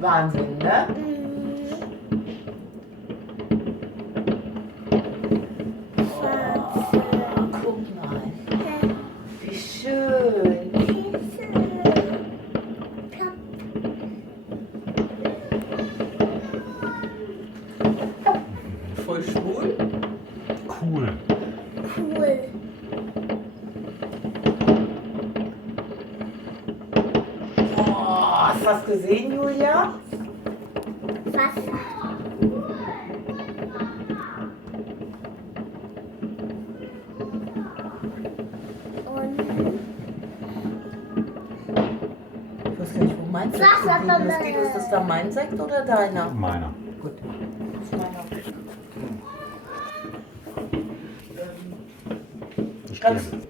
Wahnsinn, ne? Oh, guck mal. Wie schön. Voll schwul. Cool. Cool. Oh, hast du das gesehen, Julia? Was? Und Ich weiß gar nicht, wo mein Sekt geblieben ist. Guido, ist das da mein Sekt oder deiner? Meiner. Gut. Das ist meiner. Ich Ganz, gehe.